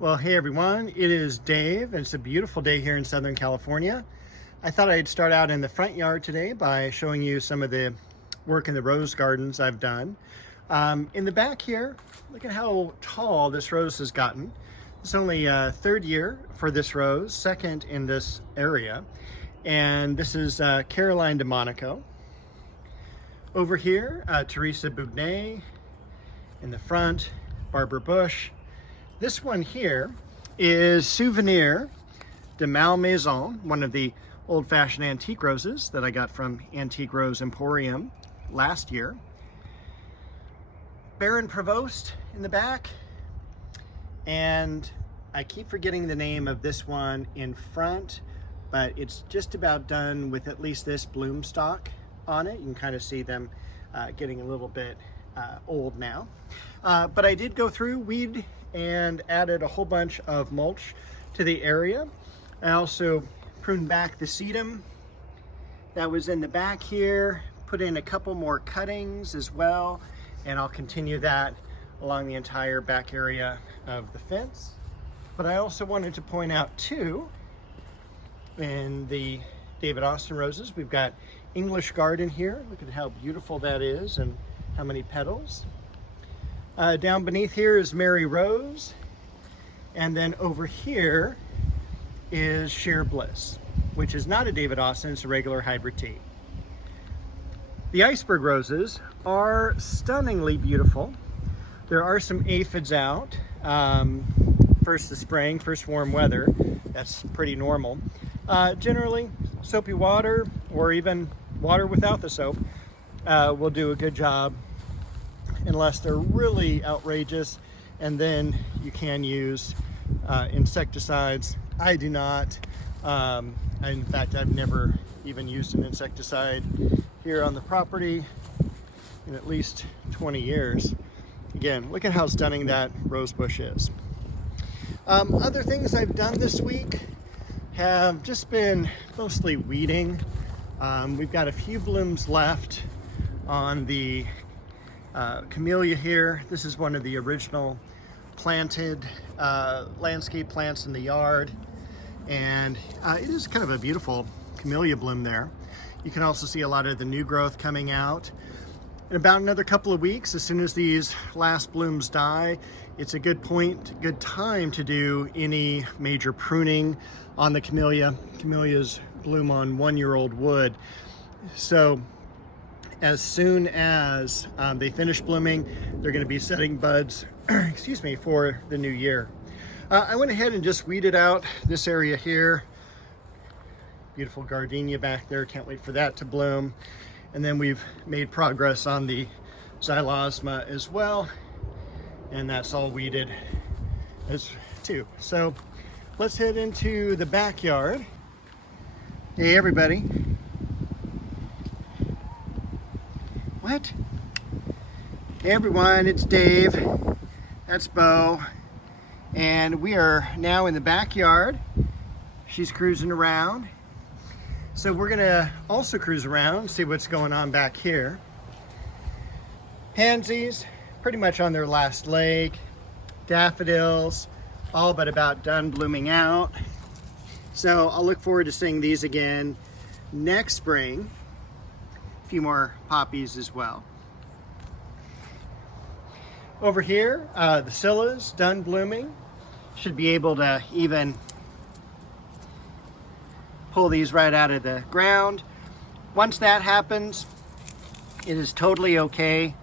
Well, hey everyone, it is Dave, and it's a beautiful day here in Southern California. I thought I'd start out in the front yard today by showing you some of the work in the rose gardens I've done. In the back here, look at how tall this rose has gotten. It's only third year for this rose, second in this area. And this is Caroline de Monaco. Over here, Teresa Bugnet. In the front, Barbara Bush. This one here is Souvenir de Malmaison, one of the old-fashioned antique roses that I got from Antique Rose Emporium last year. Baron Provost in the back. And I keep forgetting the name of this one in front, but it's just about done with at least this bloom stalk on it. You can kind of see them getting a little bit old now. But I did go through, weed, and added a whole bunch of mulch to the area. I also pruned back the sedum that was in the back here, put in a couple more cuttings as well, and I'll continue that along the entire back area of the fence. But I also wanted to point out too, in the David Austin roses, we've got English Garden here. Look at how beautiful that is and how many petals. Down beneath here is Mary Rose, and then over here is Sheer Bliss, which is not a David Austin, it's a regular hybrid tea. The iceberg roses are stunningly beautiful. There are some aphids out. First the spring, first warm weather, that's pretty normal. Generally, soapy water or even water without the soap will do a good job, unless they're really outrageous, and then you can use insecticides. I do not. In fact, I've never even used an insecticide here on the property in at least 20 years. Again, look at how stunning that rose bush is. Other things I've done this week have just been mostly weeding. We've got a few blooms left on the camellia here. This is one of the original planted landscape plants in the yard, and it is kind of a beautiful camellia bloom there. You can also see a lot of the new growth coming out. In about another couple of weeks, as soon as these last blooms die, it's a good time to do any major pruning on the camellia. Camellias bloom on 1-year-old wood. So as soon as they finish blooming, they're going to be setting buds excuse me, for the new year. I went ahead and just weeded out this area here. Beautiful gardenia back there, can't wait for that to bloom. And then we've made progress on the xylosma as well, and that's all weeded as too. So let's head into the backyard. Hey everybody. What? Hey everyone, it's Dave. That's Bo. And we are now in the backyard. She's cruising around. So we're gonna also cruise around, see what's going on back here. Pansies, pretty much on their last leg. Daffodils, all but about done blooming out. So I'll look forward to seeing these again next spring. A few more poppies as well. Over here, the scillas done blooming. Should be able to even pull these right out of the ground. Once that happens, it is totally okay.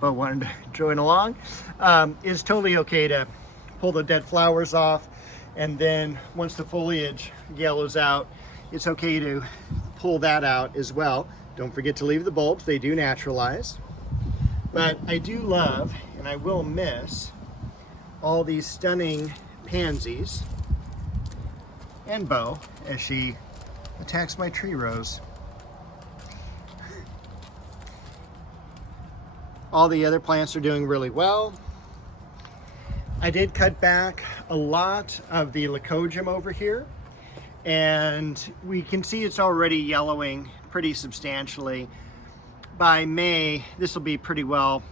But wanted to join along. It's totally okay to pull the dead flowers off, and then once the foliage yellows out, it's okay to pull that out as well. Don't forget to leave the bulbs, they do naturalize. But I do love, and I will miss, all these stunning pansies and Bo as she attacks my tree rose. All the other plants are doing really well. I did cut back a lot of the leucojum over here, and we can see it's already yellowing pretty substantially. By May, this will be pretty well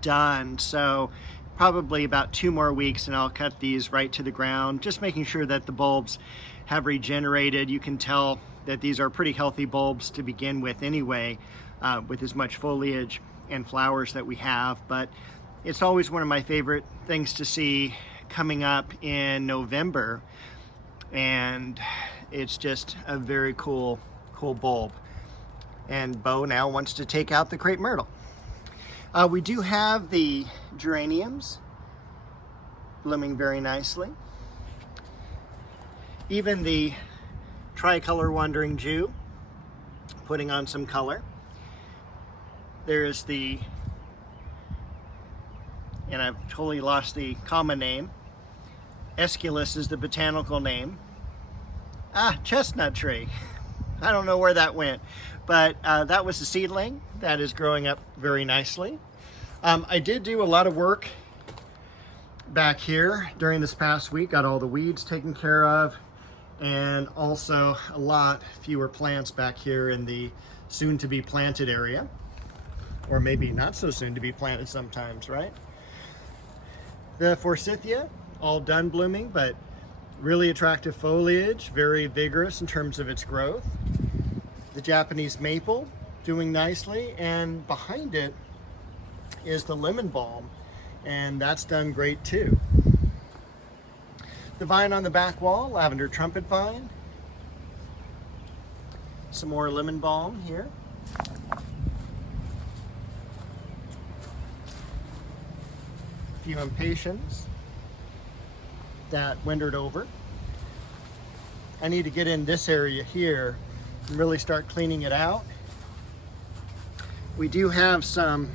done. So probably about 2 more weeks and I'll cut these right to the ground, just making sure that the bulbs have regenerated. You can tell that these are pretty healthy bulbs to begin with anyway, with as much foliage and flowers that we have. But it's always one of my favorite things to see coming up in November, and it's just a very cool bulb. And Bo now wants to take out the crepe myrtle. We do have the geraniums blooming very nicely. Even the tricolor wandering Jew putting on some color. There's the, and I've totally lost the common name. Aesculus is the botanical name. Chestnut tree. I don't know where that went, but that was a seedling that is growing up very nicely. I did do a lot of work back here during this past week, got all the weeds taken care of, and also a lot fewer plants back here in the soon to be planted area, or maybe not so soon to be planted sometimes, right? The forsythia, all done blooming, but really attractive foliage, very vigorous in terms of its growth. The Japanese maple doing nicely, and behind it is the lemon balm, and that's done great too. The vine on the back wall, lavender trumpet vine. Some more lemon balm here. A few impatiens that wintered over. I need to get in this area here and really start cleaning it out. We do have some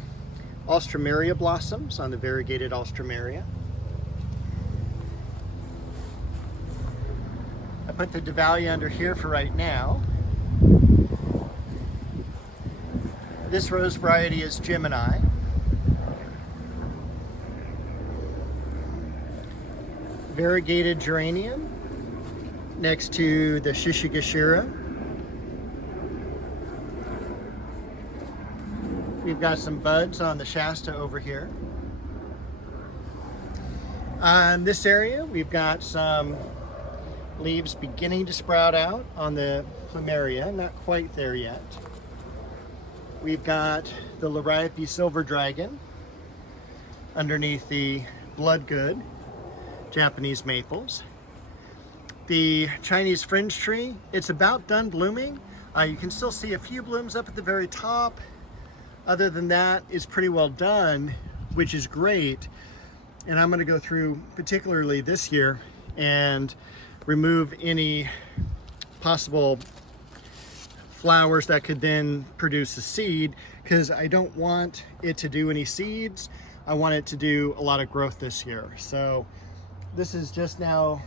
Alstroemeria blossoms on the variegated Alstroemeria. I put the Dahlia under here for right now. This rose variety is Gemini. Variegated geranium next to the Shishigashira. We've got some buds on the Shasta over here. On this area, we've got some leaves beginning to sprout out on the Plumeria, not quite there yet. We've got the Liriope Silver Dragon underneath the Bloodgood Japanese maples. The Chinese fringe tree, it's about done blooming. You can still see a few blooms up at the very top. Other than that, it's pretty well done, which is great. And I'm going to go through, particularly this year, and remove any possible flowers that could then produce a seed, because I don't want it to do any seeds. I want it to do a lot of growth this year. So this is just now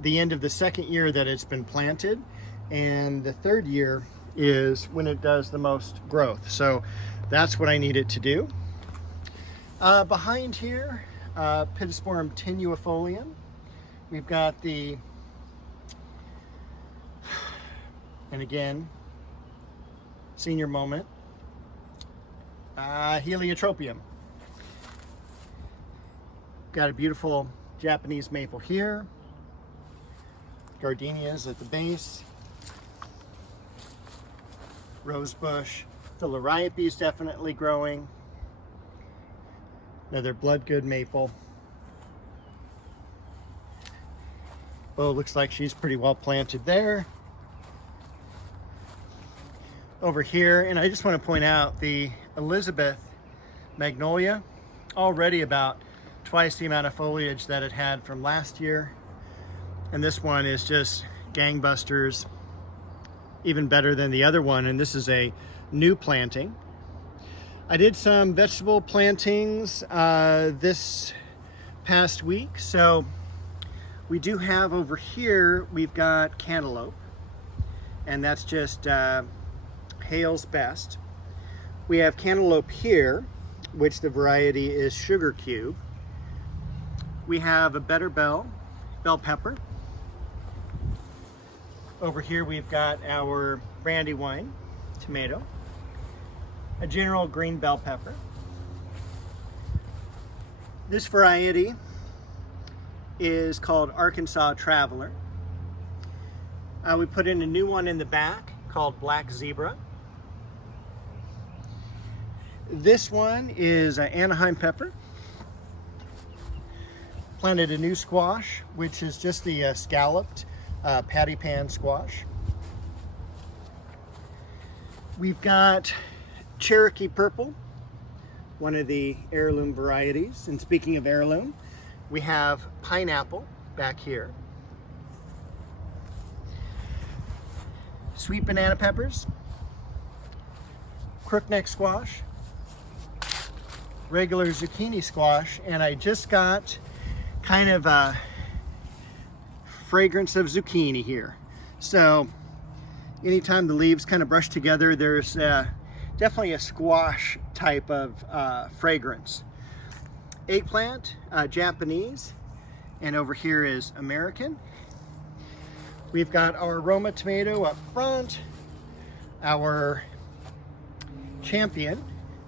the end of the second year that it's been planted, and the third year is when it does the most growth. So that's what I need it to do. Behind here, Pittosporum tenuifolium. We've got the, and again, senior moment, Heliotropium. Got a beautiful Japanese maple here. Gardenias at the base. Rosebush. The Liriope is definitely growing. Another Bloodgood maple. Oh, looks like she's pretty well planted there. Over here, and I just want to point out the Elizabeth magnolia, already about twice the amount of foliage that it had from last year. And this one is just gangbusters, even better than the other one. And this is a new planting. I did some vegetable plantings this past week. So we do have over here, we've got cantaloupe, and that's just Hale's Best. We have cantaloupe here, which the variety is Sugar Cube. We have a Better bell pepper. Over here we've got our Brandywine tomato, a general green bell pepper. This variety is called Arkansas Traveler. We put in a new one in the back called Black Zebra. This one is Anaheim pepper. Planted a new squash, which is just the scalloped patty pan squash. We've got Cherokee Purple, one of the heirloom varieties. And speaking of heirloom, we have pineapple back here. Sweet banana peppers, crookneck squash, regular zucchini squash, and I just got kind of a fragrance of zucchini here. So anytime the leaves kind of brush together, there's definitely a squash type of fragrance. Eggplant, Japanese, and over here is American. We've got our Roma tomato up front, our Champion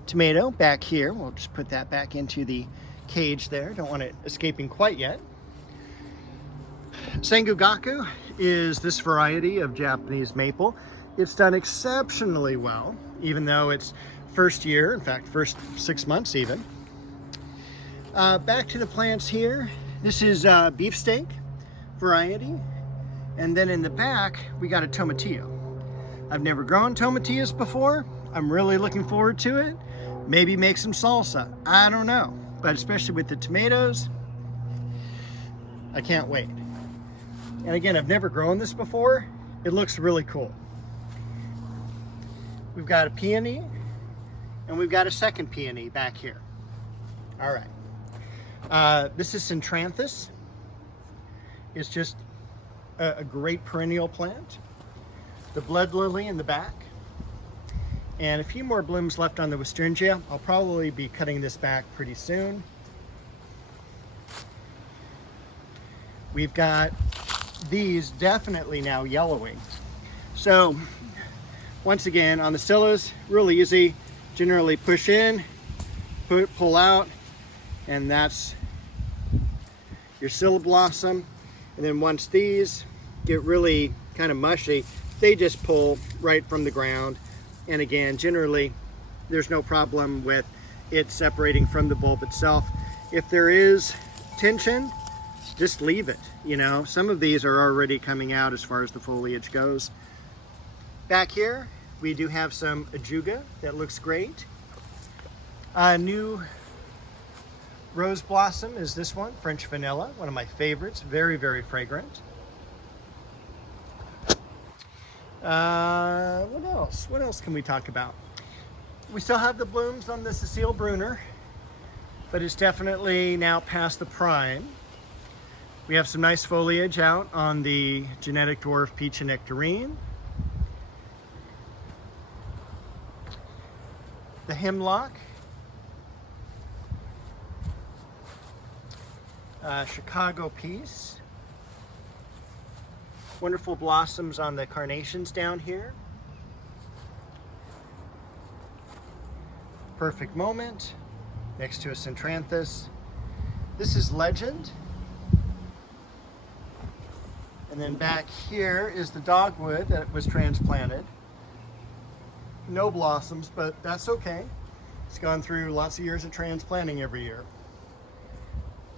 tomato back here. We'll just put that back into the cage there. Don't want it escaping quite yet. Sango Kaku is this variety of Japanese maple. It's done exceptionally well, even though it's first year, in fact, first 6 months even. Back to the plants here. This is beefsteak variety. And then in the back, we got a tomatillo. I've never grown tomatillos before. I'm really looking forward to it. Maybe make some salsa. I don't know. But especially with the tomatoes, I can't wait. And again, I've never grown this before. It looks really cool. We've got a peony, and we've got a second peony back here. All right. This is Centranthus. It's just a great perennial plant. The blood lily in the back. And a few more blooms left on the Westringia. I'll probably be cutting this back pretty soon. We've got these definitely now yellowing. So once again, on the Scillas, really easy. Generally push in, pull out, and that's your Scilla blossom. And then once these get really kind of mushy, they just pull right from the ground. And again, generally, there's no problem with it separating from the bulb itself. If there is tension, just leave it. You know, some of these are already coming out as far as the foliage goes. Back here, we do have some ajuga that looks great. New rose blossom is this one, French vanilla, one of my favorites, very, very fragrant. What else? What else can we talk about? We still have the blooms on the Cecile Brunner, but it's definitely now past the prime. We have some nice foliage out on the genetic dwarf peach and nectarine. The hemlock. Chicago Peace. Wonderful blossoms on the carnations down here. Perfect Moment next to a Centranthus. This is Legend. And then back here is the dogwood that was transplanted. No blossoms, but that's okay. It's gone through lots of years of transplanting every year.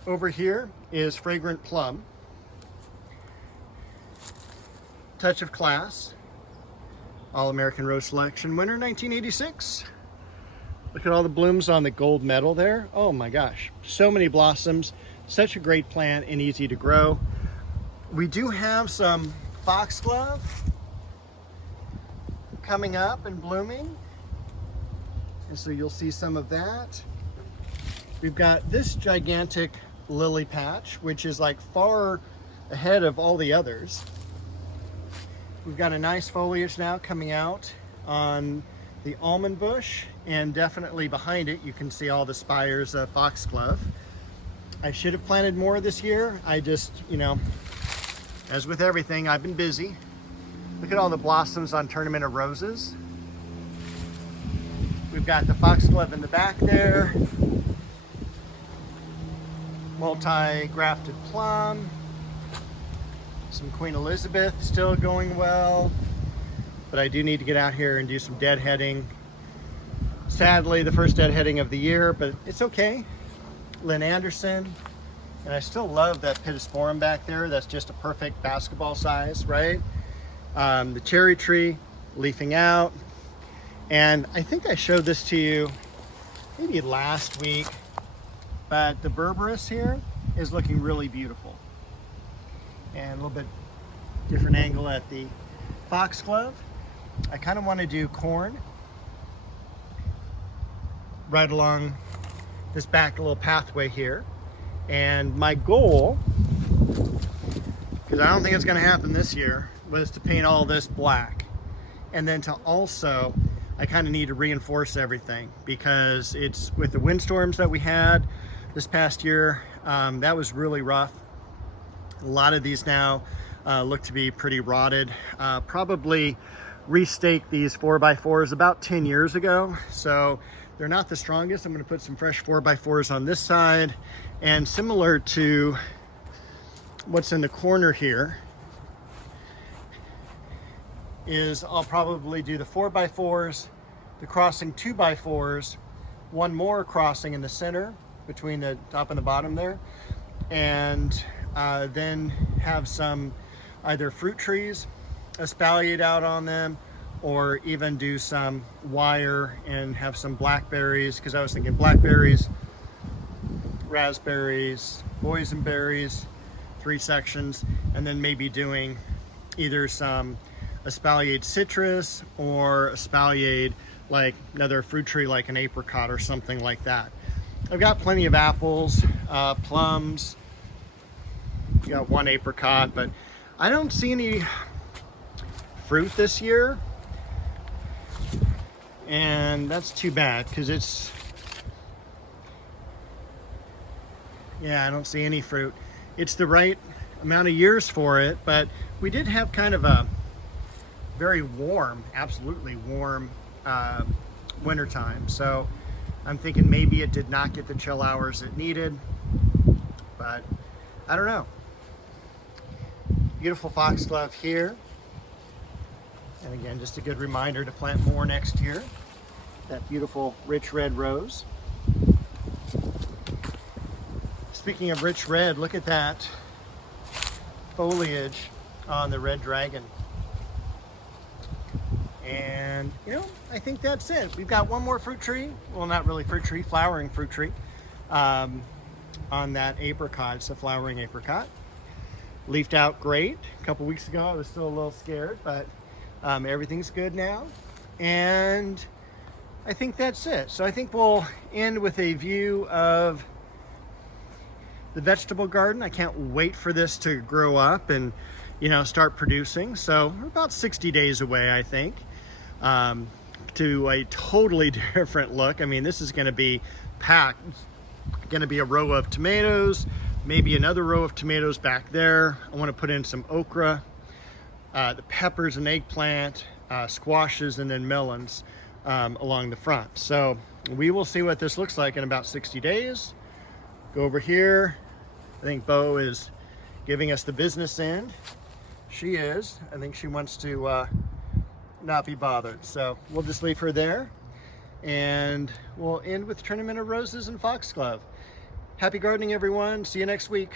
Over here is Fragrant Plum. Touch of Class. All-American Rose Selection winner 1986. Look at all the blooms on the gold medal there. Oh my gosh, so many blossoms. Such a great plant and easy to grow. We do have some Foxglove coming up and blooming. And so you'll see some of that. We've got this gigantic lily patch, which is like far ahead of all the others. We've got a nice foliage now coming out on the almond bush, and definitely behind it you can see all the spires of Foxglove. I should have planted more this year. I just, you know, as with everything, I've been busy. Look at all the blossoms on Tournament of Roses. We've got the Foxglove in the back there. multi-grafted plum. Some Queen Elizabeth still going well, but I do need to get out here and do some deadheading. Sadly, the first deadheading of the year, but it's okay. Lynn Anderson, and I still love that pittosporum back there. That's just a perfect basketball size, right? The cherry tree leafing out, and I think I showed this to you maybe last week, but the berberis here is looking really beautiful. And a little bit different angle at the foxglove. I kind of want to do corn right along this back little pathway here. And my goal, because I don't think it's going to happen this year, was to paint all this black. And then to also, I kind of need to reinforce everything, because it's with the windstorms that we had this past year, that was really rough. A lot of these now look to be pretty rotted. Probably restaked these 4x4s about 10 years ago, so they're not the strongest. I'm going to put some fresh 4x4s on this side, and similar to what's in the corner here is I'll probably do the 4x4s, the crossing 2x4s, one more crossing in the center between the top and the bottom there, and then have some either fruit trees espaliate out on them, or even do some wire and have some blackberries, because I was thinking blackberries, raspberries, boysenberries, 3 sections, and then maybe doing either some espaliate citrus or espaliate like another fruit tree like an apricot or something like that. I've got plenty of apples, plums. Got 1 apricot, but I don't see any fruit this year, and that's too bad, because it's, yeah, I don't see any fruit. It's the right amount of years for it, but we did have kind of a very warm, absolutely warm winter time, so I'm thinking maybe it did not get the chill hours it needed, but I don't know. Beautiful foxglove here. And again, just a good reminder to plant more next year. That beautiful rich red rose. Speaking of rich red, look at that foliage on the red dragon. And you know, I think that's it. We've got one more fruit tree. Well, not really fruit tree, flowering fruit tree on that apricot. It's a flowering apricot. Leafed out great. A couple weeks ago I was still a little scared, but everything's good now, and I think that's it. So I think we'll end with a view of the vegetable garden. I can't wait for this to grow up and, you know, start producing. So we're about 60 days away, I think, to a totally different look. I mean, this is going to be packed. Going to be a row of tomatoes, maybe another row of tomatoes back there. I want to put in some okra, the peppers and eggplant, squashes, and then melons along the front. So we will see what this looks like in about 60 days. Go over here. I think Bo is giving us the business end. She is. I think she wants to not be bothered. So we'll just leave her there, and we'll end with Tournament of Roses and Foxglove. Happy gardening, everyone. See you next week.